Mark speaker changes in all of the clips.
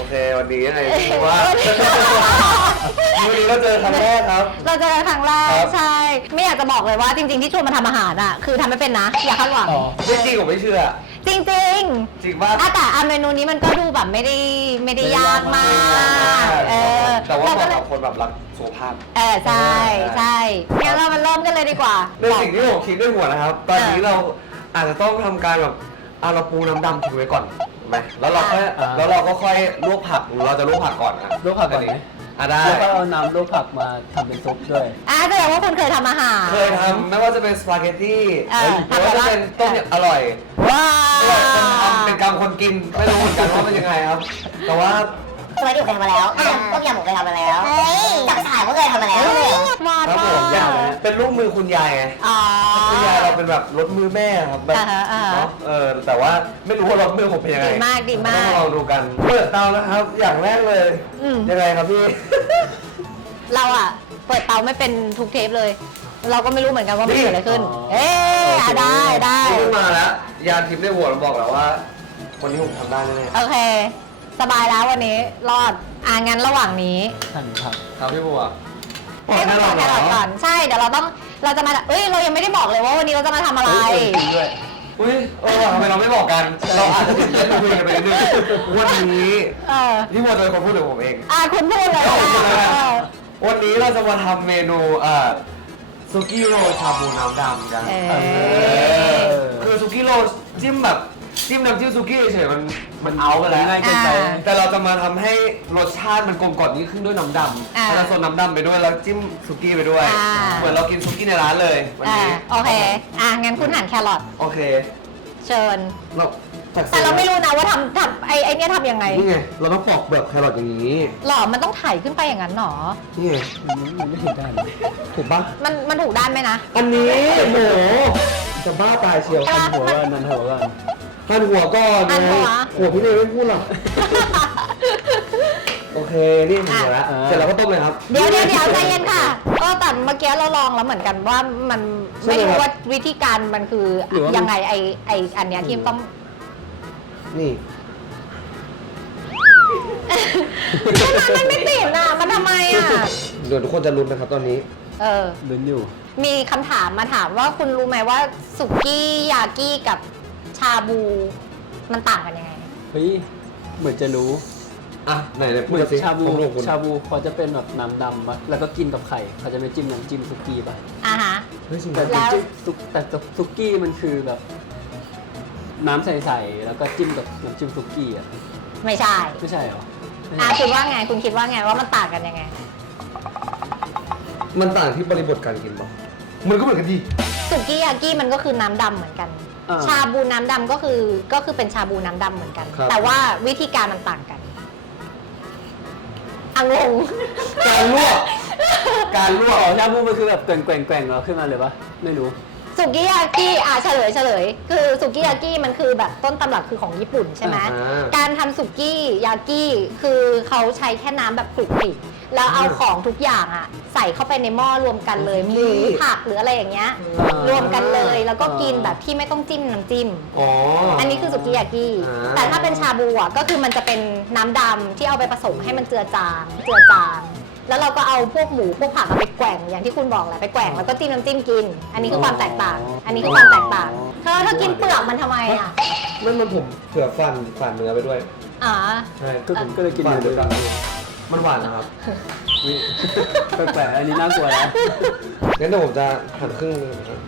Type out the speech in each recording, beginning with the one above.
Speaker 1: เควันนี้ยังไงว่าวันนี้เราเจอครั้งแรกครับ
Speaker 2: เราเจอกันครั้งแรกใช่ไม่อยากจะบอกเลยว่าจริงๆที่ชวนมาทำอาหารอ่ะคือทำไม่เป็นนะอย่าคาดหวัง
Speaker 1: จริงผมไม่เชื่อ
Speaker 2: จริง
Speaker 1: จริงป่ะ
Speaker 2: แต่เมนูนี้มันก็ดูแบบไม่ได้ยากมาก
Speaker 1: แต่ว่าเหมาะกับคนแบบรักสุขภาพ
Speaker 2: ใช่งั้นเรามาเริ่มกันเลยดีกว่า
Speaker 1: ในสิ่งที่ผมคิดด้วยหัวนะครับตอนนี้เราอาจจะต้องทำการแบบเราปูน้ำดำทิ้งไว้ก่อนไหมแล้วเราก็ค่อยลวกผักเราจะลวกผักก่อนนะ
Speaker 3: ลวกผักก่อนไหม
Speaker 1: ได้
Speaker 3: แล้วก็เอาน้ำลวกผักมาทำเป็นซุปด้วย
Speaker 2: แสดงว่าคุณเคยทำอาหาร
Speaker 1: เคยทำไม่ว่าจะเป็นสปาเกตตี้หรือว่าจะเป็นต้มยำอร่อยคนทำเป็นกรรมคนกินไม่รู้เหมือนกันว่าเป็นยังไงครับแต่ว่า
Speaker 4: สมัยที่ผมเคยทำมาแล้วต้มยำผมเคยทำมาแล้วจับฉ่ายก็เคยทำมาแล้ว
Speaker 1: ครับผมเป็นลูกมือคุณยายไงคุณยายเราเป็นแบบรถมือแม่ครับแบบเนาะแต่ว่าไม่รู้ว่ารถมือผมเป็นยังไง
Speaker 2: ดีมาก
Speaker 1: ต้องลองดูกันเปิดเตานะครับอย่างแรกเลยยังไงครับพี่
Speaker 2: เราเปิดเตาไม่เป็นทุกเทปเลย เราก็ไม่รู้เหมือนกันว่ามันเกิดอะไรขึ้นได้
Speaker 1: ขึ้นมาแล้วยาทิพย์ในหัวเราบอกแล้วว่าวันนี้ผมทำได้แน่
Speaker 2: โอเคสบายแล้ววันนี้รอดงั้นระหว่างนี้
Speaker 3: หั่นผัก
Speaker 1: ครับพี่บัว
Speaker 2: ให้คุณแครอทก่อนใช่เดี๋ยวเราจะมาเรายังไม่ได้บอกเลยว่าวันนี้เราจะมาทำอะไร
Speaker 1: ทำไมเราไม่บอกกันเราอาจจะติดเล่นคุยกันไปนิดนึงวันนี้พี่บัวจะเป็นคนพูดหรือผมเอง
Speaker 2: คุณพูดเลย
Speaker 1: วันนี้เราจะมาทำเมนูซุกี้โรชาบูน้ำดำกันคือซุกี้โรจิ้มแบบจิ้มน้ำจิ้มซุกี้เฉยมันเอาไปแล้ว
Speaker 3: ง่ายเกินไป
Speaker 1: แต่เราจะมาทำให้รสชาติมันกลมกล่อมยิ่งขึ้นด้วยน้ำดำเราส่วนน้ำดำไปด้วยแล้วจิ้มซุกี้ไปด้วยเหมือนเรากินซุกี้ในร้านเลยวันนี้
Speaker 2: โอเคงั้นคุณหั่นแครอท
Speaker 1: โอเค
Speaker 2: เชิญแต่เราไม่รู้นะว่าทำไอ้นี่ทำยังไง
Speaker 1: นี่ไงเราต้องปอกแบบแครอทอย่างนี้
Speaker 2: หรอมันต้องถ่ายขึ้นไปอย่างนั้นหรอ
Speaker 1: นี่ไง
Speaker 3: มันไม่ถูกด้าน
Speaker 1: ถูกปะ
Speaker 2: มันถูกด้านไหมนะ
Speaker 1: อันนี้โหจะบ้าตายเชียว
Speaker 3: หัวก่อนนั่นหัวก่อน
Speaker 1: หั่นหัวก่อนหัวพี่เนยไม่พูดหรอกโอเคนี่หัวแล้วเสร็จแล้วก็ต้มเลยครับ
Speaker 2: เดี๋ยวใจเย็นค่ะก็แต่เมื่อกี้เราลองแล้วเหมือนกันว่ามันไม่รู้ว่าวิธีการมันคือยังไงไออันเนี้ยที่ต้อง
Speaker 1: นี่
Speaker 2: มันไม่ติดน่ะมันทำไม
Speaker 1: เดี๋ยวทุกคนจะลุ้นนะครับตอนนี้
Speaker 3: ลุ้นอยู่
Speaker 2: มีคำถามมาถามว่าคุณรู้ไหมว่าสุกี้ยากิกับชาบูมันต่างกันยังไง
Speaker 3: เฮ้ยเหมือนจะรู้
Speaker 1: ไหน
Speaker 3: เหมือนชาบูเขาจะเป็นแบบน้ำดำแล้วก็กินกับไข่เขาจะไม่จิ้มน้ำจิ้มซุกี้ป่ะ
Speaker 2: ฮะ
Speaker 3: แต่ซุกี้มันคือแบบน้ำใสๆแล้วก็จิ้มกับน้ำจิ้มซุกี้
Speaker 2: ไม่ใช่
Speaker 3: หรอ
Speaker 2: คุณว่าไงคุณคิดว่าไงว่ามันต่างกันยังไง
Speaker 1: มันต่างที่บริบทการกินป่ะมันก็เหมือนกันดิ
Speaker 2: สุกี้ยากิมันก็คือน้ำดำเหมือนกันชาบูน้ำดำก็คือเป็นชาบูน้ำดำเหมือนกันแต่ว่าวิธีการมันต่างกันงง
Speaker 1: การลวก
Speaker 3: ชาบูมันคือแบบแกว่งเราขึ้นมาเลยปะไม่รู้
Speaker 2: สุกี้ยากิเฉลยคือสุกี้ยากิมันคือแบบต้นตำรับคือของญี่ปุ่นใช่ไหมการทำสุกี้ยากิคือเขาใช้แค่น้ำแบบคลุกคลิกแล้วเอาของทุกอย่างใส่เข้าไปในหม้อรวมกันเลยหมูผักหรืออะไรอย่างเงี้ยรวมกันเลยแล้วก็กินแบบที่ไม่ต้องจิ้มน้ำจิ้มอันนี้คือสุกี้ยากิแต่ถ้าเป็นชาบูก็คือมันจะเป็นน้ำดำที่เอาไปผสมให้มันเจือจางแล้วเราก็เอาพวกหมูพวกผักไปแกว่งอย่างที่คุณบอกแหละไปแกว่งแล้วก็จิ้มน้ำจิ้มกินอันนี้คือความแตกต่างเธอกินเปลือกมันทำไม
Speaker 1: มันผมเผื่อฟันเนื้อไปด้วย
Speaker 3: ใช่ก็เลยกิน
Speaker 1: เนื้อด้วยมันหวานนะครับ
Speaker 3: แปลกๆอันนี้น่ากลัวนะ
Speaker 1: งั้นเดี๋ยวผมจะหั่นครึ่ง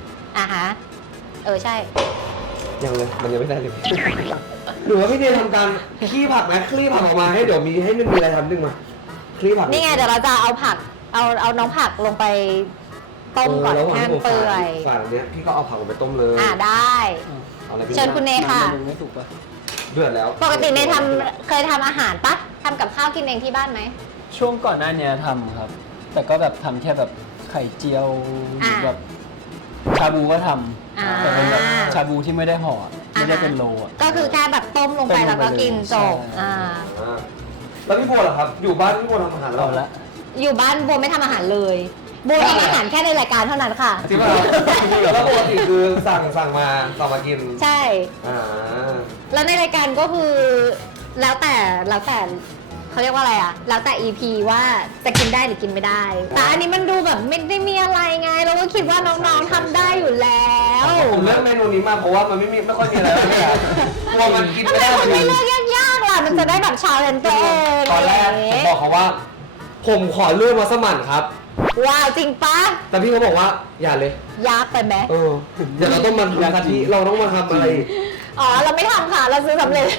Speaker 2: ใช่
Speaker 1: ยังเลยมันยังไม่ได้เลยหรือว่าพี่เนยทำการขี้ผักไหมคลี่ผักออกมาให้เดี๋ยวมีให้มันมีอะไรทำนึงมา
Speaker 2: นี่ไงเดี๋ยวเราจะเอาผักเอาน้องผักลงไปต้มก่อนให้มันเปื่อย
Speaker 1: ฝั่งเนี้ยพี่ก็เอาผักลงไปต้มเลย
Speaker 2: ได้เชิญคุณเนยค่ะ
Speaker 1: เดือดแล้ว
Speaker 2: ปกติเนยเคยทำอาหารปะทำกับข้าวกินเองที่บ้านไหม
Speaker 3: ช่วงก่อนหน้านี้ทำครับแต่ก็แบบทำแค่แบบไข่เจียวแบบชาบูก็ทำแต่เป็นแบบชาบูที่ไม่ได้ห่อไม่ได้เป็นโล
Speaker 2: ก็คือแค่แบบต้มลงไปแล้วก็กินจบ
Speaker 1: แล้วพี่บัวล่ะครับอยู่บ้านพี่บัวทำอาหารเรา
Speaker 3: ละ
Speaker 2: อยู่บ้านบัวไม่ทำอาหารเลยบัวทำอาหารแค่ในรายการเท่านั้นค่ะ
Speaker 1: จริงป่ะแล้วปกติคือสั่งมากิน
Speaker 2: ใช่แล้วในรายการก็คือแล้วแต่เขาเรียกว่าอะไรอะแล้วแต่ EP ว่าจะกินได้หรือกินไม่ได้ แต่อันนี้มันดูแบบไม่ได้มีอะไรไง เราก็คิดว่าน้องๆทำได้อยู่แล้ว
Speaker 1: ผมเลือกเมนูนี้มาเพราะว่ามันไม่ค่อยมีอะไรเลยอะกลัวมันกิน
Speaker 2: ทำ
Speaker 1: ไม่
Speaker 2: ไม
Speaker 1: ได้
Speaker 2: คุณ
Speaker 1: เล
Speaker 2: ไม่
Speaker 1: ย
Speaker 2: เลือกยากๆล่ะ มันจะได้แบบชาเลนจ์ตัวเอง
Speaker 1: ตอนแรกผมบอกเขาว่า ผมขอเลือกมัสมั่นครับ
Speaker 2: ว้าวจริงปะ
Speaker 1: แต่พี่เขาบอกว่าอย่าเลย
Speaker 2: ยากไปไหม
Speaker 1: เดี๋ยวเราต้องมาทำกะทิเราต้องมาทำอะไร
Speaker 2: อ๋อ เราไม่ทำค่ะ เราซื้อสำเร็จ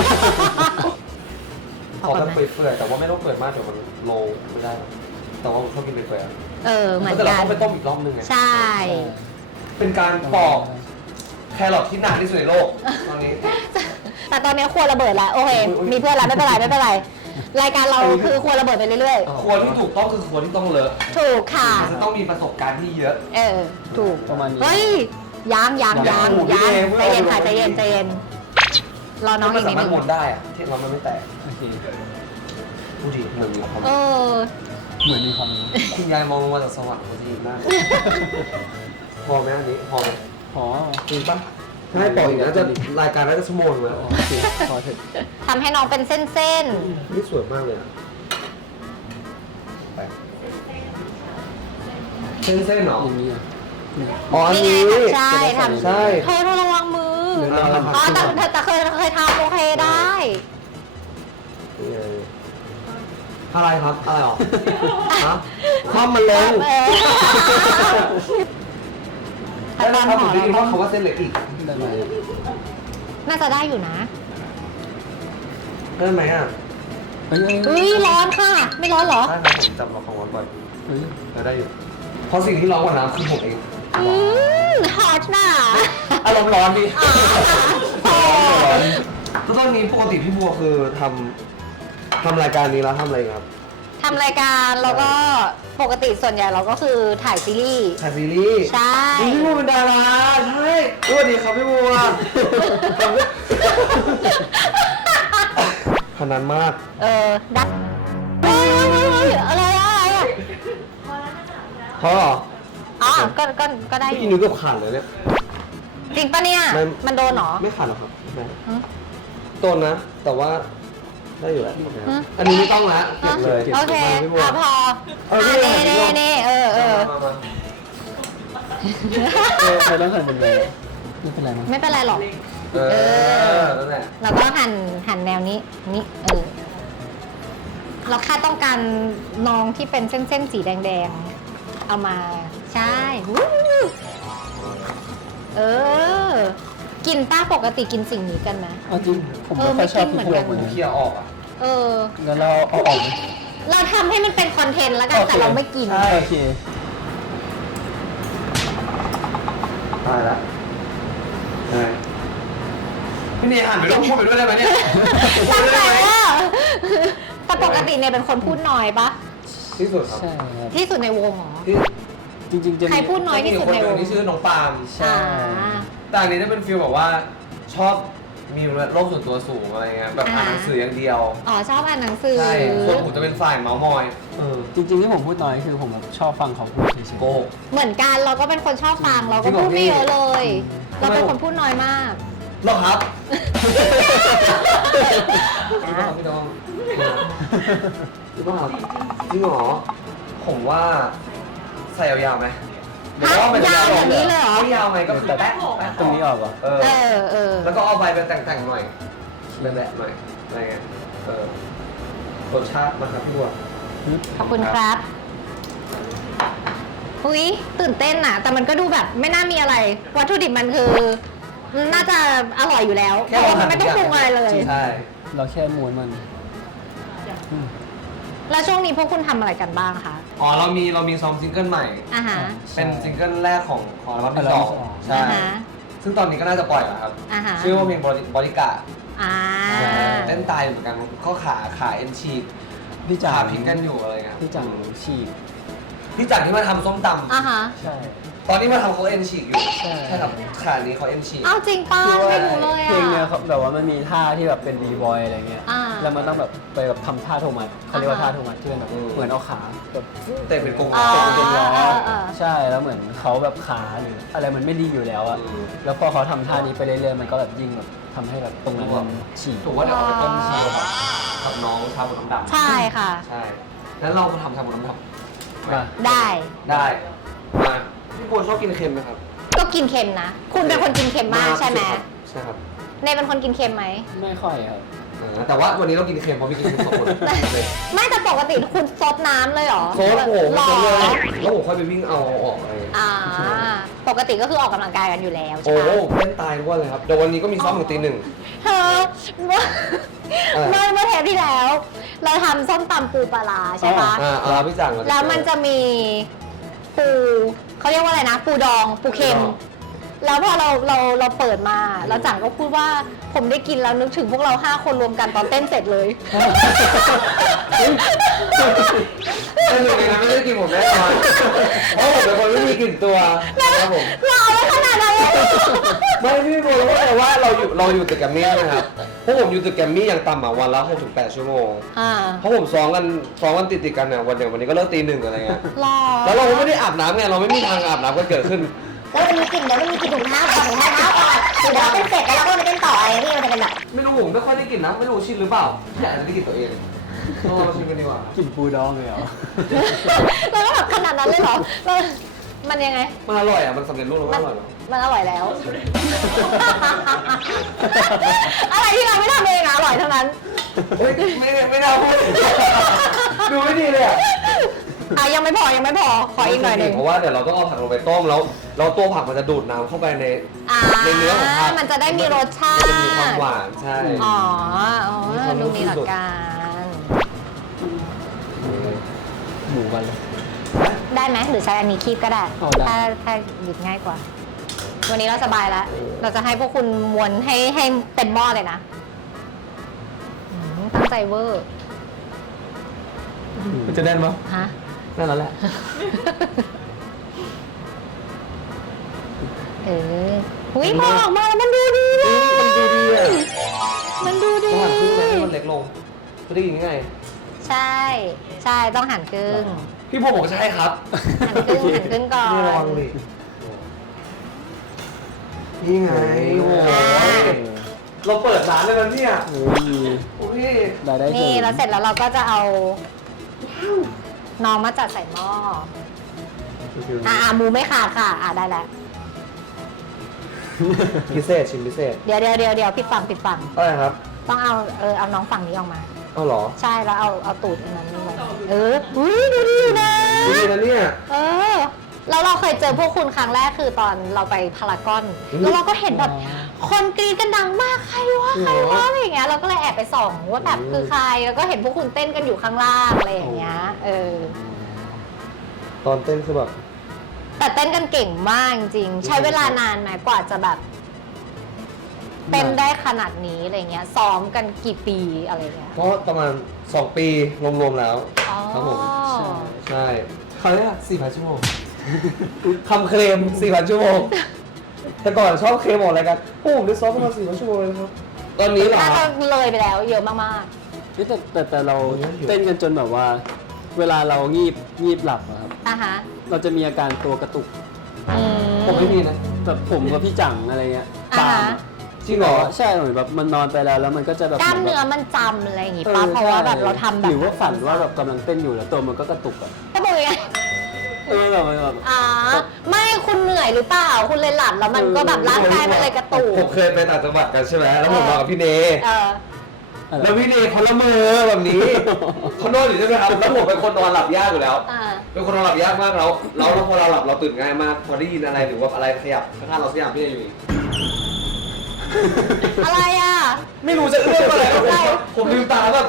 Speaker 1: ขอแบบเปื่อยๆแต่ว่าไม่ต้องเปื่อยมากเดี๋ยวมันโลไม่ได้ แต่ว่าผมชอบกินเปื่อยๆ
Speaker 2: เหมือน
Speaker 1: แต่เรา
Speaker 2: กัน
Speaker 1: ต้องไปต้มอีกรอบนึงไง
Speaker 2: ใช่
Speaker 1: เป็นการปอกแครอทที่นานที่สุดในโลกตอนนี้
Speaker 2: แต่ตอนนี้ครัวระเบิดแล้วโอเค มีเพื่อนแล้วไม่เป็นไรไม่เป็นไร รายการเราคือครัวระเบิดไปเรื่อย
Speaker 1: ครัวที่ถูกต้องคือครัวที่ต้องเลอะ
Speaker 2: ๆ ถูกค่ะ
Speaker 1: มันจะต้องมีประสบการณ์ที่เยอะ
Speaker 2: ถูก
Speaker 3: ประมาณนี้
Speaker 2: เฮ้ยยังใจเย็นค่ะใจเย็นรอน้องอีกนิด
Speaker 1: มั
Speaker 2: นึ
Speaker 1: สาง มารถหมุนได้อะที่มันไม่แตก
Speaker 3: โอเค
Speaker 1: ดูดิเหมือนมีความ
Speaker 2: เออ
Speaker 3: เหมือนมีความรู้
Speaker 1: คุณยายมองลงมาจากสวรรค์พอดีมากพอไหมอันนี้พอไหม
Speaker 3: อ๋อ
Speaker 1: จริงปะถ้าให้ปอกอีกนะจะรายการน่าจะชั่วโมงเลย
Speaker 3: โอเคพอเถอะ
Speaker 2: ทำให้น้องเป็นเส้น
Speaker 1: นี่สวยมากเลยอะไปเส้นๆเหรอ
Speaker 3: อย่างนี้อ่ะนี่
Speaker 1: อ๋อ
Speaker 2: ๆ
Speaker 1: อัน
Speaker 2: นี่
Speaker 1: นี้
Speaker 2: ไงใช่ทำ
Speaker 1: ใช่
Speaker 2: เธอระวังมือ
Speaker 3: หรือเราทำ
Speaker 2: อ๋อแต่เคยทำโอเคได้
Speaker 1: อะไรครับ อะไรหรอ ฮะความมันลง
Speaker 2: แต่ตอน
Speaker 1: ถ้า
Speaker 2: ห่
Speaker 1: ผ
Speaker 2: อ
Speaker 1: มได้ยิน
Speaker 2: เรา
Speaker 1: ว่าคำว่าเส้นเล็กอีก
Speaker 3: ได้ไหม
Speaker 2: น่าจะได้อยู่นะ
Speaker 1: ได้ไหมอ่ะ
Speaker 3: เฮ้ย
Speaker 2: อุ้ยร้อนค่ะ ไม่ร้อนเหรอ
Speaker 1: ได้ครับผมจำเราของวันบ่อย
Speaker 3: เฮ้ย
Speaker 1: ได้อยู่ เพราะสิ่งที่ร้อนกว่าน้ำคือผมเอง
Speaker 2: ฮอตน่ะ
Speaker 1: อารมณ์ร้อนดิ
Speaker 2: อ๋อ
Speaker 1: แล้วตอนนี้ปกติพี่บัวคือทำรายการนี้แล้วทำอะไรครับ
Speaker 2: ทำรายการแล้วก็ปกติส่วนใหญ่เราก็คือถ่ายซีรีส์
Speaker 1: ถ่ายซีรีส์
Speaker 2: ใช่
Speaker 1: พี่บัวเป็นดาราใช่สวัสดีครับพี่บัวขนาดมาก
Speaker 2: ดักเฮ้ยอะไรอ่ะ
Speaker 1: เพราะเหรอ
Speaker 2: อ๋อก็ได้อ
Speaker 1: พี่
Speaker 2: ยู่
Speaker 1: นึกเกือบขาดเลยเนี่ย
Speaker 2: จริงปะเนี่ย
Speaker 1: ไม่
Speaker 2: มันโดนเหรอ
Speaker 1: ไม่ขาดหรอกครับไม่
Speaker 2: หืม
Speaker 1: ต้นนะ แต่ว่าได้อยู่แล้ว
Speaker 2: หืม
Speaker 1: อันนี้ไม่ต้องละเก็บเลย
Speaker 2: โอเค
Speaker 1: พี่บัว
Speaker 2: พอ
Speaker 1: เออพี่บัว
Speaker 2: นี่
Speaker 1: มา
Speaker 3: เธอต้องหั่นเป็นไงไม่เป็นไรมั้ง
Speaker 2: ไม่เป็นไรหรอก
Speaker 1: นั่นแหละ
Speaker 2: เราก็หั่นแนวนี้นี่เราแค่ต้องการน้องที่เป็นเส้นๆสีแดงๆเอามาใช่วู้กินป้าปกติกินสิ่งนี้กันไหม
Speaker 3: เอาจริงผมไม่ค่อยชอบ
Speaker 2: ไม่
Speaker 3: ที่
Speaker 2: กิน
Speaker 3: พ
Speaker 2: เหมื
Speaker 3: ว
Speaker 2: อก นกัน
Speaker 3: มัน
Speaker 1: เคลียร์ออกอ่ะ
Speaker 3: งั้นเราเอาออกไหม
Speaker 2: เราทำให้มันเป็นคอนเทนต์แล้วกันแต่เราไม่กิน
Speaker 3: ใช่โอเค
Speaker 1: ตายละพี่เนี่ยหันไปต้องพูดไปด้วยได้ไหมเนี่ย
Speaker 2: ตั้งใจว่าแต่ปกติเนี่ยเป็นคนพูดน้อยปะ
Speaker 1: ที่สุดครับ
Speaker 3: ใช่ครับ
Speaker 2: ที่สุดในวงเหรอ
Speaker 1: ที่
Speaker 3: จริงๆจะ
Speaker 2: ใครพูดน้อยที่สุดในวง
Speaker 1: ที่ชื่อน้องปาล์ม
Speaker 3: ใช่
Speaker 1: แต่อันนี้จะเป็นฟีลแบบว่าชอบมีโลกส่วนตัวสูงอะไรเงี้ยแบบอ่านหนังสืออย่างเดียว
Speaker 2: อ๋อชอบอ่านหนังสือ
Speaker 1: ใช่ส่วนผมจะเป็นฝ่ายเมาส์มอย
Speaker 3: จริงๆที่ผมพูดน้อยคือผมแบบชอบฟังเขาพูดเฉย
Speaker 1: โกหก
Speaker 2: เหมือนกันเราก็เป็นคนชอบฟังเราก็พูดไม่เยอะเลย เราเป็นคนพูดน้อยมาก
Speaker 1: หรอครับพี่น้องพี่น้องพี่น้องครับจริงเหรอผมว่าใส่ยาวๆไหม
Speaker 2: ฮะยาวแบบนี้เลยเหรอ
Speaker 1: ไม่ยาวไงก็คือแป๊ะ
Speaker 3: ๆตรงนี้ออกเหรอ
Speaker 1: แล้วก็เอาใบไปแต่งๆหน่อยแบะๆหน่อยอะไรเงี้ยรสชาตินะครับพี่บัว
Speaker 2: ขอบคุณครับอุ้ยตื่นเต้นอ่ะ แต่มันก็ดูแบบไม่น่ามีอะไร วัตถุดิบมันคือน่าจะอร่อยอยู่แล้วเพราะว่ามันไม่ต้องปรุงอะไรเลย
Speaker 1: ใช่
Speaker 3: เราแค่ม้วนมันอืม
Speaker 2: แล้วช่วงนี้พวกคุณทำอะไรกันบ้างคะ
Speaker 1: อ๋อเรามีซ้อมซิงเกิลใหม่
Speaker 2: อ่าฮะ
Speaker 1: เป็นซิงเกิลแรกของอัลบั้มที่สองใช่
Speaker 2: อ่าฮะ
Speaker 1: ซึ่งตอนนี้ก็น่าจะปล่อยแล้วครับ
Speaker 2: อ่าฮะ
Speaker 1: ชื่อว่าเพลงบริการ
Speaker 2: อ่า
Speaker 1: เต้นตายอยู่เหมือนกันก็ขาเอ็นฉีก
Speaker 3: พี่จ๋า
Speaker 1: ขาพิงกันอยู่อะไรเงี้ย
Speaker 3: พี่จังฉีก
Speaker 1: พี่จักรที่มาทำส้มต
Speaker 2: อ่าฮะ
Speaker 3: ใช่
Speaker 1: ำตอนนี้มาทำเขาเอ็นฉีกอยู่
Speaker 3: ใช่
Speaker 1: ใช่ครับขานี้เขาเอ็นฉีก
Speaker 2: อ้าวจริงป้า
Speaker 3: คือว่า
Speaker 2: ไม่รู้เลย
Speaker 3: เพลงเนี้ย
Speaker 2: อ่ะ
Speaker 3: เขาแบบว่ามันมีท่าที่แบบเป็นบีบอยอะไรเงี้ย
Speaker 2: อ่า
Speaker 3: แล้วมันต้องแบบไปแบบทำท่าโทมัสเขาเรียกว่าท่าโทมัสที่เป็นแบบเหมือนเอาขาแบบ
Speaker 1: เตะเป็นกง
Speaker 2: อ่า
Speaker 3: เป็นเป็นล้อ
Speaker 2: อ่า
Speaker 3: ใช่แล้วเหมือนเขาแบบขาหรืออะไรมันไม่ดีอยู่แล้วอะแล้วพอเขาทำท่านี้ไปเรื่อยๆมันก็แบบยิ่งแบบทำให้แบบตรงนั้นมันฉีก
Speaker 1: ถูกว่าเดี๋ยวเอาไปต้มฉีกกับน้องชาบูน้ำดำ
Speaker 2: ใช่ค่ะ
Speaker 1: ใช่แล้วเรามาทำชาบูน้ำดำ
Speaker 3: มา
Speaker 2: ได้
Speaker 1: ได้มาพี่โบชอบกินเค็มไหมครับ
Speaker 2: ก็กินเค็มนะ คุณเป็นคนกินเค็มมากใช่ไหม
Speaker 1: ใช่ครับ
Speaker 2: เนยเป็นคนกินเค็มไหม
Speaker 3: ไม่ค่อยครับ
Speaker 1: แต่ว่าวันนี้เรากินเค็มเพราะพี่กินเค็มสองคนเลย
Speaker 2: ไม่แต่ปกติคุณซดน้ำเลยเหรอ
Speaker 1: โซดโอ้โห
Speaker 2: หรอ
Speaker 1: โซดเลยแล้วผมค่อยไปวิ่งเอาออกอะไร
Speaker 2: ปกติก็คือออกกำลังกายกันอยู่แล้วใช่
Speaker 1: โอ้
Speaker 2: ไหม
Speaker 1: เล่นตายทุกวันเลยครับเดี๋ยววันนี้ก็มีซ้อมถึงตีหนึ่ง
Speaker 2: เธอเมื่อเทปที่แล้ว เราทำส้มตำปูปลาร้าใช่ปะ
Speaker 1: พี่จัง
Speaker 2: แล้วมันจะมีปูเขาเรียกว่าอะไรนะ ปูดองปูเค็ม แล้วพอเราเปิดมาแล้วจังก็พูดว่าผมได้กินแล้วนึกถึงพวกเรา5 คนรวมกันตอนเต้นเสร็จเลย
Speaker 1: แต่หนึ่งในนั้นไม่ได้กินผมแน่นอนเพราะผมเป็นคนไม่มีกลิ่นตัวครับผม
Speaker 2: เราเอาไว้ขนาดนั้นเลย
Speaker 1: ไม่พี่โบรู้แต่ว่าเราอยู่ตึกแกรมมี่นะครับพวกผมอยู่ตึกแกรมมี่อย่างต่ำอ่ะวันละ6-8 ชั่วโมงเพราะผมซ้อมกันติดกันเนี่ยวันนี้ก็เลิกตี 1อะไรเงี้ย
Speaker 2: รอ
Speaker 1: แล้วเราก็ไม่ได้อาบน้ำไงเราไม่มีทางอาบน้ำก็เกิดขึ้น
Speaker 4: แล้วมันมีกลิ่นเดี๋ยวมันมีกลิ่นถุงเท้าก่อนถุงเท้าก่อนเดี๋ยวเราเต้นเสร็จแล้วเราก็มาเต้นต่ออะไรพี่มันจะเป็นแบบ
Speaker 1: ไม่รู้ผมไม่ค่อยได้กลิ่นนะไม่รู้ชินหรือเปล่าอยากจะได้กลิ่นตัวเองเราชิมกันดีกว่า
Speaker 3: กินปูดองเลยเหรอ
Speaker 2: เราก็แบบขนาดนั้นเลยเหรอมันยังไง
Speaker 1: มันอร่อยอ่ะมันสำเร็จรูปแล้วมันอร่อยเหรอ
Speaker 2: มันอร่อยแล้ว อะไรที่เราไม่ทำเองอะอร่อยเท่านั้น
Speaker 1: เฮ้ยไม่น่าพูดดูไม่ดีเลยอ่ะ
Speaker 2: ยังไม่พอขออีกหน่อยหนึ่ง
Speaker 1: เพราะว่าเดี๋ยวเราต้องเอาผักลงไปต้มแล้วตัวผักมันจะดูดน้ำเข้าไปในเนื้อของผัก
Speaker 2: มันจะได้มีรสชาติ
Speaker 1: จะมีความหวานใช่
Speaker 2: อ๋อ
Speaker 1: มีความรู้
Speaker 2: ดูมีหลักการ
Speaker 3: หมูกันเลย
Speaker 2: ได้ไหมหรือใช้อันนี้คีบก็ได้
Speaker 3: เอาได้
Speaker 2: ถ้าหยิบง่ายกว่า วันนี้เราสบายแล้ว เราจะให้พวกคุณม้วนให้เต็มหม้อเลยนะตั้งใจเวอร์
Speaker 1: มันจะแน่นปะ
Speaker 2: ฮะ
Speaker 1: แน่นแล้วแหละ
Speaker 2: หุ้ยพอออกมาแล้วมันดูดีเลย
Speaker 1: มันดูดีอ่ะ
Speaker 2: มันดูดี
Speaker 1: ต้องหันครึ่งไหมให้มันเล็กลงไม่ได้ยินง่าย
Speaker 2: ใช่ต้องหั่นครึ่ง
Speaker 1: พี่พงศ์บอกว่าใช่ครับ
Speaker 2: หั่นครึ่งก่อน
Speaker 1: นี่ระวังดินี่ไงโอ้ยเราเปิดร้านเลยนะเนี่ย
Speaker 3: โอ้ย
Speaker 1: โอเค
Speaker 3: ได้ได้
Speaker 2: นี่แล้วเสร็จแล้วเราก็จะเอาน้องมาจัดใส่หม้อหมูไม่ขาดค่ะได้แล้ว
Speaker 1: พิเศษชิ้นพิเศษ
Speaker 2: เดี๋ยวปิดฝั่ง
Speaker 1: อะไรครับ
Speaker 2: ต้องเอาน้องฝั่งนี้ออกมา
Speaker 1: เอาเหรอ
Speaker 2: ใช่แล้วเอาตูดอันนั้นนี่ไว้อุ้ยดูดีอยู่นะ
Speaker 1: ดีนะเนี่ย
Speaker 2: แล้วเราเคยเจอพวกคุณครั้งแรกคือตอนเราไปพารากอน แล้วเราก็เห็นแบบคนกรี๊ดกันดังมากใครวะอะไรอย่างเงี้ยเราก็เลยแอบไปส่องว่าแบบคือใครแล้วก็เห็นพวกคุณเต้นกันอยู่ข้างล่างอะไรอย่างเงี้ย
Speaker 1: ตอนเต้นคือแบบ
Speaker 2: แต่เต้นกันเก่งมากจริงใช้เวลานานไหมกว่าจะแบบเต้นได้ขนาดนี้อะไรเงี้ยซ้อมกันกี่ปีอะไรเงี้ย
Speaker 1: เพราะประมาณ2 ปีรวมๆแล้ว ครับผม ใช่เขาเรียก4,000 ชั่วโมงคำเคลม 4,000 ชั่วโมงแต่ก่อนชอบเคลมออกรายการโอ้ผมได้ซ้อมประมาณ4,000 ชั่วโมงเลยครับตอนนี้เหรอ
Speaker 2: น่า
Speaker 1: ค
Speaker 2: จะ
Speaker 1: รับ
Speaker 2: เลยไปแล้วเยอะมาก
Speaker 3: แต่เราเต้นกันจนแบบว่า เวลาเรางีบหลับอะครับ
Speaker 2: ๆฮะ
Speaker 3: เราจะมีอาการตัวกระตุก
Speaker 1: ผมไม่มีนะ
Speaker 3: แบบผมกับพี่จังอะไรเงี้ย
Speaker 2: อ่า
Speaker 3: ตาม
Speaker 2: ฮะ
Speaker 3: อะ
Speaker 1: จริงเหรอ
Speaker 3: ใช่เหมือนแบบมันนอนไปแล้วมันก็จะแบบ
Speaker 2: กล้ามเนื้อมันจำอะไรอย่างงี้ป่ะเพราะว่าแบบเราทำแบบ
Speaker 3: หรือว่าฝันว่าแบบกำลังเต้นอยู่แล้วตัวมันก็กระตุกอะ
Speaker 2: ก็บอกยังไง
Speaker 3: แบบ
Speaker 2: ไม่คุณเหนื่อยหรือเปล่าคุณเลยหลับแล้วมันก็แบบร่างกายมันเลยกระตุก
Speaker 1: ผมเคยไปต่างจังหวัดกันใช่ไหมแล้วผมนอนกับพี่เน แล้วพี่เนเขาละเมอแบบนี้เขานอนอยู่ใช่ไหมครับแล้วผมเป็นคนนอนหลับยากอยู่แล้ว เป็นคนนอนหลับยากมากแล้วพอเราหลับเราตื่นง่ายมาก พอได้ยินอะไรหรือว่าอะไรขยับข้างๆเราสักอย่างพี่เนอยู่นี่
Speaker 2: อะไรอ่ะ
Speaker 1: ไม่รู้จะเอื้อมอะไรผมลืมตาแบบ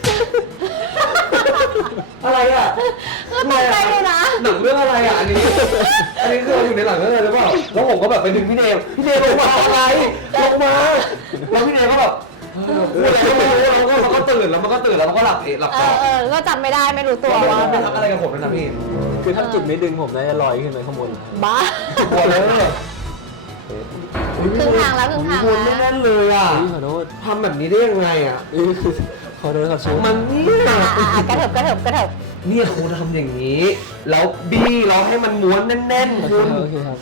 Speaker 1: อะไรอ่ะ
Speaker 2: ก็ตกใจเลยนะ
Speaker 1: หนังเรื่องอะไรอ่ะอันนี้คือเราอยู่ในหลังเรื่องอะไรหรือเปล่าแล้วผมก็แบบไปดึงพี่เนลงมาอะไรลงมาแล้วพี่เนก็แบบพูดอะไรก็ไม่รู้แล้วก็มันก็ตื่นแล้วมันก็ตื่นแล้วมันก็หลับหลับต่อ
Speaker 2: ก็จำไม่ได้ไม่รู้ตัว
Speaker 1: ไม่
Speaker 2: ว่า
Speaker 1: รู้ไปทำอะไรกับผมเลยนะพี่
Speaker 3: คือถ้าจิตไม่ดึงผมน่าจะลอยขึ้นไปข้างบน
Speaker 2: บ้า
Speaker 1: ปวดเลย
Speaker 2: ครึ่งทางแล้ว
Speaker 1: วนไม่แน่นเลยอ่ะ
Speaker 3: ขอโทษ
Speaker 1: ทำแบบนี้ได้ยังไงอ่ะ
Speaker 3: ขอโทษครับชู
Speaker 1: มันเนี่ย
Speaker 2: กระเถิบ
Speaker 1: เนี่ยคุณทำอย่างนี้ แล้วบี้เราให้มันม้วนแน่นๆคุณ
Speaker 3: โอเคครับ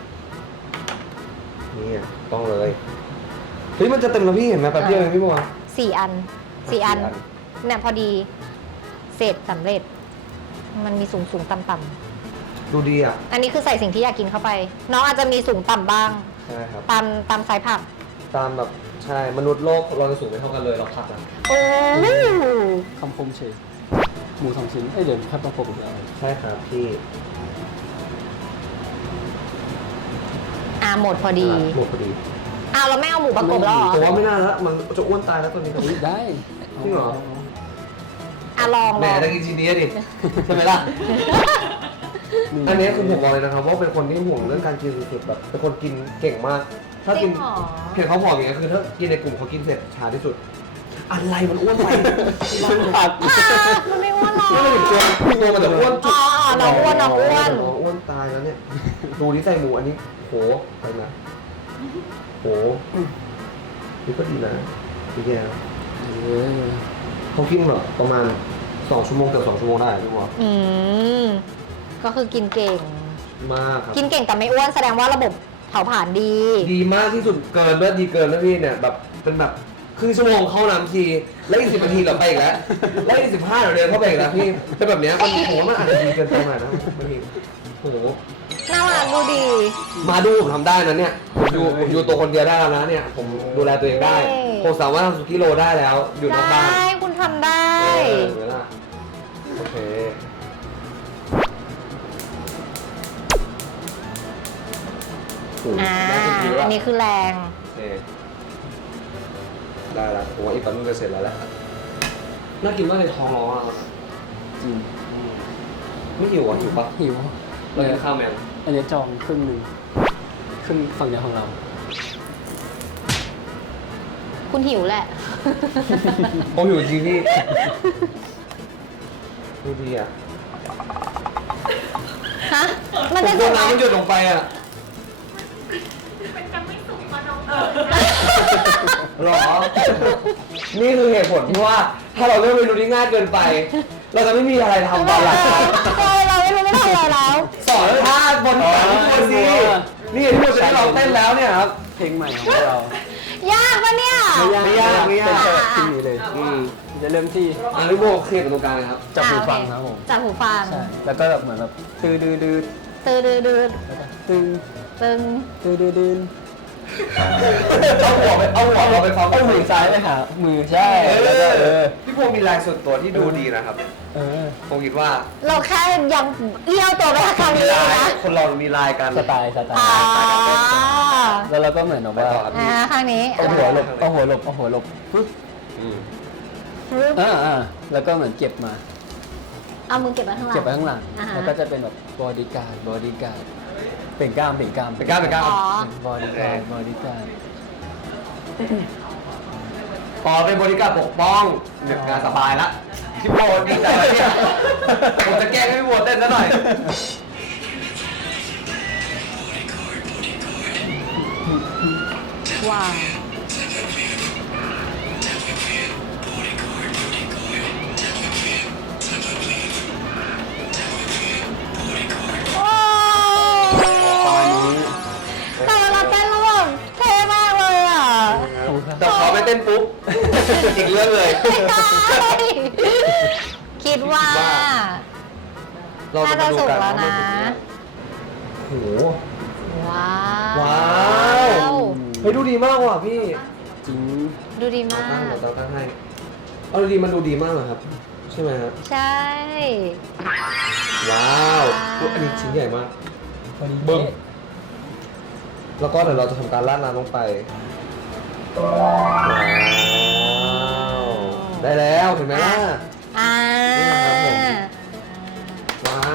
Speaker 1: นี่ต้องเลยเฮ้ยมันจะเต็มแล้วพี่เห็นไหมแป๊บเดียวเองพี่บัว
Speaker 2: 4 อัน 4 อันเนี่ยพอดีเสร็จสำเร็จ มันมีสูงต่ำ
Speaker 1: ดูดีอ่ะ
Speaker 2: อันนี้คือใส่สิ่งที่อยากกินเข้าไป น้องอาจจะมีสูงต่ำบ้าง
Speaker 1: ใช่ครับ
Speaker 2: ตามไซส์ผัก
Speaker 1: ตามแบบใช่มนุษย์โลกเราจะสูงไม่เท่ากันเลยเราพักนะ
Speaker 2: โอ้
Speaker 3: คำคมเฉยหมู2 ชิ้นเดี๋ยวแค่ต้องโฟกัสแล้ว
Speaker 1: ใช่ครับพี่
Speaker 2: หมดพอดี
Speaker 1: หมดพอดี
Speaker 2: เราไม่เอาหมูประกบแล้วเหรอ
Speaker 1: ผมว่าไม่น่าละมันจะอ้วนตายแล้วตัวนี้
Speaker 3: อุ๊ยได้
Speaker 1: จริงเหรอ
Speaker 2: ลอง
Speaker 1: แหมจะกินชิ้นนี้ดิ ใช่ไหมล่ะ อันนี้คือผมบอกเลยนะครับว่าเป็นคนที่ห่วงเรื่องการกินสุดๆแบบเป็นคนกินเก่งมาก ถ้า
Speaker 2: จริ
Speaker 1: กิ
Speaker 2: ง
Speaker 1: น
Speaker 2: เหรอ
Speaker 1: เห็นเขาบอกอย่างเงี้ยคือถ้ากินในกลุ่มเขากินเสร็จช้าที่สุด อะไรมันอ้วนไป
Speaker 3: ผัก
Speaker 2: มันไม่อ้วนหรอก
Speaker 1: ไม่ถึงตัวมันแต่อ้วนจุด
Speaker 2: น้องอ้วน
Speaker 1: อ้วนตายแล้วเนี่ย ดูนี่ใส่หมูอันนี้โหไปนะโหนี่ก็ดีนะดีแย่เขากินแบบประมาณ2 ชั่วโมงเกือบ2 ชั่วโมงได้พี่บอล
Speaker 2: ก็คือกินเก่ง
Speaker 1: มากครับ
Speaker 2: กินเก่งแต่ไม่อ้วนแสดงว่าระบบเผาผลาญดี
Speaker 1: ดีมากที่สุดเกินด้วยดีเกินแล้วพี่เนี่ยแบบเป็นแบบครึ่งชั่วโมงเข้าน้ำทีแล้วอีก10 นาทีเราไปอีกแล้วแล้วอีก15เดี๋ยวเดินเข้าไปอีกแล้วพี่เป็นแบบเนี้ยมันผมว่ามันอาจจะดีเกินไปหน่อยนะไม่มีโอ้โห
Speaker 2: น่ารักดูดี
Speaker 1: มาดูผมทำได้นะเนี่ยผมอยู่ตัวคนเดียวได้แล้วนะเนี่ยผมดูแลตัวเองได้
Speaker 2: เย้
Speaker 1: ผมสามารถทำสุกี้โรได้แล้วอยู่นอกบ้าน
Speaker 2: ได้คุณทำได้
Speaker 1: เวลาโอเคโอ้โหได้สุกี้
Speaker 2: อั
Speaker 1: แล้ว
Speaker 2: นนี้คือแรง
Speaker 1: โอเคได้แล้วผมว่าอีกแป๊บนึงจะเสร็จแล้วแหละน่ากินมากเลยท้องร้องอ่ะ
Speaker 3: จริง
Speaker 1: ไม่หิวอ่ะหิวปะ
Speaker 3: หิว
Speaker 1: เราจะข้าวแมง
Speaker 3: อันนี้จองครึ่งหนึ่งครึ่งฝั่งเดียวของเรา
Speaker 2: คุณหิวแหละ
Speaker 1: ผมหิวจริงพี่ดูดีอ่ะ
Speaker 2: ฮะ มันจะ
Speaker 1: โด
Speaker 2: สุ
Speaker 1: น
Speaker 2: กไหม
Speaker 1: น้ำมันหยดลงไปอ่ะ
Speaker 5: มันจะไม่สุกมาน้อง
Speaker 1: หรอ นี่คือเหตุผลที่ว่า ถ้าเราเลือกเมนูที่ง่ายเกินไป เราจะไม่มีอะไรทำตอนหลัง
Speaker 2: เราไม่รู้ไม่ทำอะไรแล้ว
Speaker 1: สอนท่าบนฝันทุกคนสินี่ที่เราจะได้ลองเต้นแล้วเนี่ยครับ
Speaker 3: เพลงใหม่ของเรา
Speaker 2: ยากปะเนี่ย
Speaker 1: ไม่ยาก
Speaker 3: เป็นแค่ที่นี้เลยจะเริ่มที่
Speaker 1: อันนี้โบเคลียร์กับตรงกลางเลยครับ
Speaker 3: จับหูฟังครับผม
Speaker 2: จับหูฟัง
Speaker 3: ใช่แล้วก็แบบเหมือนแบบตื้อดื้อดื้อ
Speaker 2: ตืดดืด
Speaker 3: แล้วก็ตึง
Speaker 2: ตึง
Speaker 3: ตื้อดื้อดื้อ
Speaker 1: เอาหัวเราไปฟัง
Speaker 3: เอามือซ้ายไปหามือใช่แล้วก็
Speaker 1: พี่พงมีลายส่วนตัวที่ดูดีนะครับ ผมคิดว่า
Speaker 2: เราแค่ยังเลี้ยวตัวไปทางนี้เลยนะ
Speaker 1: คนเรามีลายกัน
Speaker 3: สไตล์
Speaker 2: อ๋อ
Speaker 3: แล้วเราก็เหมือนแบบว่า
Speaker 2: ข้างนี้
Speaker 3: เอาหัวหลบเอาหัวหลบเอาหัวหลบปึ๊บแล้วก็เหมือนเก็บมา
Speaker 2: เอามือเก็บไว้ข้างหลัง
Speaker 3: เก็บไว้ข้างหลัง
Speaker 2: อ่าฮะ
Speaker 3: แล้วก็จะเป็นแบบบอดี้การ์ดเป็นกล้าม
Speaker 1: เป็นกล้ามเป็นกล้าม
Speaker 2: อ๋อ
Speaker 3: บอดี้การ์ด
Speaker 1: พอเป็นบริการปกป้องเดี๋ยวงานสบายละพี่โบดีใจแล้วเนี่ยผมจะแกล้งให้พี่โบเต้นซะหน่อย
Speaker 2: ว้าวโอ้
Speaker 3: ประมาณนี้
Speaker 2: แต่เวลาเต้นแล้วแบบเท่มากเลยอ่ะ
Speaker 1: แต่พอไปเต้นปุ๊บ อีกเรื่องเลย
Speaker 2: คิดว่า
Speaker 1: เราจะมาดูกันว่ามันเป็นยังไงโอ้โห
Speaker 2: ว้าว
Speaker 1: ว้าวเฮ้ยดูดีมากว่ะพี่
Speaker 3: จริง
Speaker 2: ดูดีมา
Speaker 1: ตั้ง
Speaker 2: ก
Speaker 1: เดี๋ยวตั้งให้เอาดูดีมันดูดีมากเลยครับ ใช่ไหมครับ
Speaker 2: ใช่
Speaker 1: ว้าวอุ๊ยอันนี้ชิ้นใหญ่มาก
Speaker 3: พอดี
Speaker 1: บึ้ม แล้วก็เดี๋ยวเราจะทำการราดน้ำลงไป ว้าว ได้แล้วเห็นไหมล่ะ
Speaker 2: อ่า
Speaker 1: นี่นะครับผม ว้าว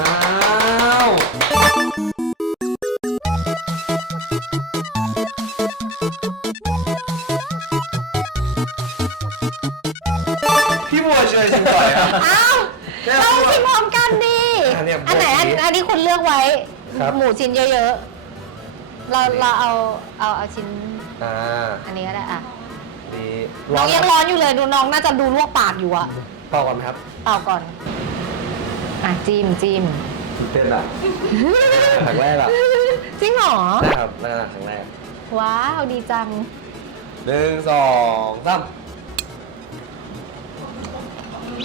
Speaker 1: พี่บัวเชยชิมก่อนครับ
Speaker 2: อ้าวเราชิมพร้อมกันดิ
Speaker 1: อันเนี้ย
Speaker 2: อันไหนอันนี้คุณเลือกไว้
Speaker 1: ครับ
Speaker 2: หมูชิ้นเยอะๆ เราเอาชิ้น
Speaker 1: อ่า
Speaker 2: อันนี้ก็ได้อ่ะ
Speaker 1: ดี
Speaker 2: น้องยังร้อนอยู่เลยดูน้องน่าจะดูลวกปากอยู่อะ
Speaker 1: ต่อก่อนไหมครับ
Speaker 2: เปล่าก่อน อ่ะจิ้ม
Speaker 1: ตื่นเต้นอ่ะครั้งแรกอ่ะ
Speaker 2: จริงเหรอ
Speaker 1: ใช่ครับนั่นครั้งแรก
Speaker 2: ว้าว ดีจัง
Speaker 1: 1 2 3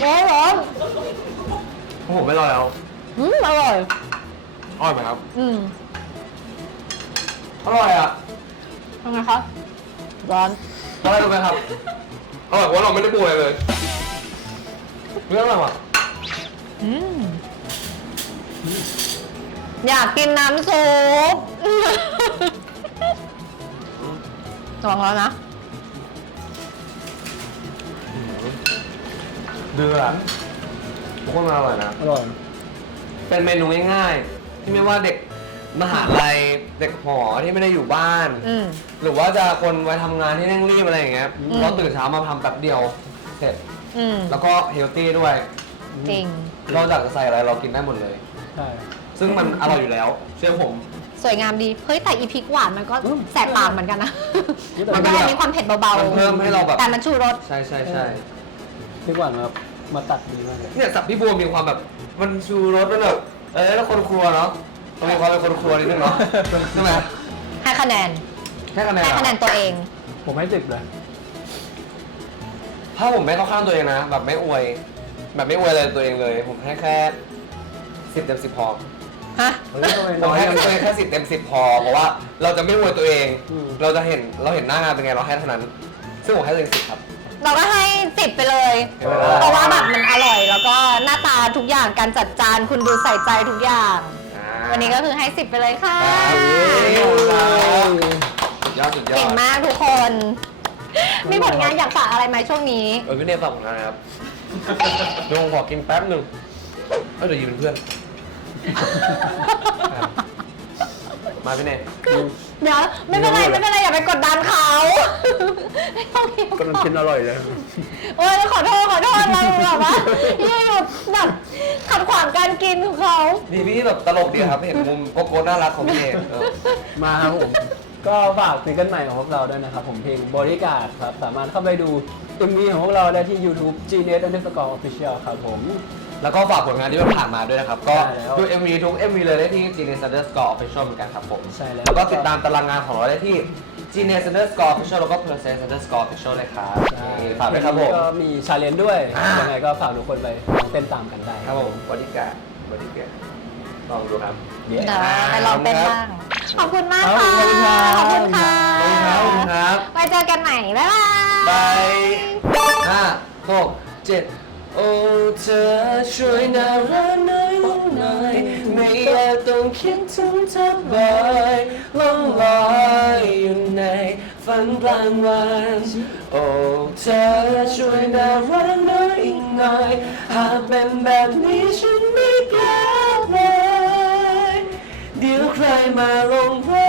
Speaker 2: ร้อน
Speaker 1: โอ้โหไม่รอแล้ว
Speaker 2: อร่อย
Speaker 1: อร่อยไหมครับ อร่อยอ่ะ
Speaker 2: ทำไมคะร้อน
Speaker 1: อร่อยไหมครับอร่อยเพราะเราไม่ได้ปรุงอะไรเลยเรื่องอะไรวะ
Speaker 2: อยากกินน้ำซุประวังร้อนนะ
Speaker 1: เดือดทุกคนมาอร่อยนะ
Speaker 3: อร่อย
Speaker 1: เป็นเมนูง่ายๆ ที่ไม่ว่าเด็กมหาลัยเด็กหอที่ไม่ได้อยู่บ้าน หรือว่าจะคนไปทำงานที่เร่งรีบอะไรอย่างเงี้ยเราตื่นเช้ามาทำแป๊บเดียวเสร็จ แล้วก็เฮลตี้ด้วย
Speaker 2: จริง
Speaker 1: เราอยากจะใส่อะไรเรากินได้หมดเลย
Speaker 3: ใช่
Speaker 1: ซึ่งมันอร่อยอยู่แล้ว เชื่อผม
Speaker 2: สวยงามดี เฮ้ย แต่อีพริกหวานมันก็แสบปากเหมือนกันนะ
Speaker 3: นี่แต่
Speaker 2: มันก็เลยมีความเผ็ดเบา
Speaker 1: มันเพิ่มให้เราแบบ
Speaker 2: แต่มันชูรส
Speaker 1: ใช่ใช่ใช่
Speaker 3: ดีกว่ามาตัดดีมากเลย
Speaker 1: เนี่ยสับพี่บัวมีความแบบมันชูรสมันแบบแล้วคนครัวเนาะต้องมีความเป็นคนครัวนิดนึงเนาะใช่ไหม
Speaker 2: ให้คะแนน
Speaker 1: แค่คะแนน
Speaker 2: ให้คะแนนตัวเอง
Speaker 3: ผมให้10เลย
Speaker 1: ถ้าผมไม่เข้าข้างตัวเองนะแบบไม่อวยอะไรตัวเองเลย ผมให้แค่10 เต็ม 10พอ
Speaker 2: ฮะ
Speaker 3: เฮ้ยทำไม
Speaker 1: ผ
Speaker 3: น้
Speaker 1: ม
Speaker 3: อย
Speaker 1: ให้
Speaker 3: จัง
Speaker 1: ตัวเองแค่10 เต็ม 10พอเพราะว่าเราจะไม่อวยตัวเอง
Speaker 3: อืม
Speaker 1: เราเห็นหน้างานเป็นไงเราให้เท่านั้น ซึ่งผมให้ตัวเอง10ครับ
Speaker 2: เราก็ให้10ไปเลย
Speaker 1: เห็นไหมล่ะ
Speaker 2: เพราะว่าแบบมันอร่อย แล้วก็หน้าตาทุกอย่างการจัดจานคุณดูใส่ใจทุกอย่าง วันนี้ก็คือให้10ไปเลยค่ะ
Speaker 1: สุดยอด
Speaker 2: เก่งมากทุกคน มีผลงานอยากฝากอะไรไหมช่วงนี้
Speaker 1: พี่เนยฝากผมนะครับเดี๋ยวผมขอกินแป๊บหนึ่งเดี๋ยวยืนเป็นเพื่อน มาพี่เนย
Speaker 2: เดี๋ยวไม่เป็นไรอย่าไปกดดันเขาให้เขากิน
Speaker 3: ก็มันกินอร่อยเลย
Speaker 2: โอ้ยขอโทษเราแบบว่าอยู่แบบขัดขวางการกินของเขา
Speaker 1: ดีพี่แบบตลกดีครับ เห็นมุมโกโก้น่ารักของพี่เนย
Speaker 3: มาครับผม ก็ฝากซิงเกิลใหม่ของพวกเราด้วยนะครับผมเพลง Bodyguard ครับ สามารถเข้าไปดู MV ของพวกเราได้ที่ YouTube Genius_Official ครับผม
Speaker 1: แล้วก็ฝากผลงานที่ผ่านมาด้วยนะครับ ก็
Speaker 3: ใช่แล้ว
Speaker 1: ดู MV ทุก MV เลยได้ที่ Genius_Official เหมือนกันครับผม
Speaker 3: ใช่แล้ว
Speaker 1: แล้วก็ติดตามตารางงานของเราได้ที่ Genius_Official แล้วก็ Princess_Official เลยครับ
Speaker 3: ใช่
Speaker 1: ฝากด้วยครับผม
Speaker 3: ก็มีชาเลนจ์ด้วย
Speaker 1: อ่ายั
Speaker 3: ยังไงก็ฝากทุกคนไปลองเต้นตามกันได้
Speaker 1: ครับผมบอดี้การ์ดลองดูครับ
Speaker 2: เดี๋ยวไปลองเป็นบ้าง ขอบคุณมากค่ะ
Speaker 3: ขอบคุณครับ
Speaker 2: ขอบคุณค่ะ
Speaker 1: ขอบคุณครับ
Speaker 2: ไว้เจอกันใหม่ บ๊ายบาย
Speaker 1: บาย5 6 7 โอ้เธอช่วยน่ารักน้อยลงหน่อยไม่อยากต้องคิดถึงเธอบ่อยล่องลอยอยู่ในฝันกลางวันโอ้เธอช่วยน่ารักน้อยอีกหน่อยหากเป็นแบบนี้ฉันไม่กล้าเลยเดี๋ยวใครมาลงรั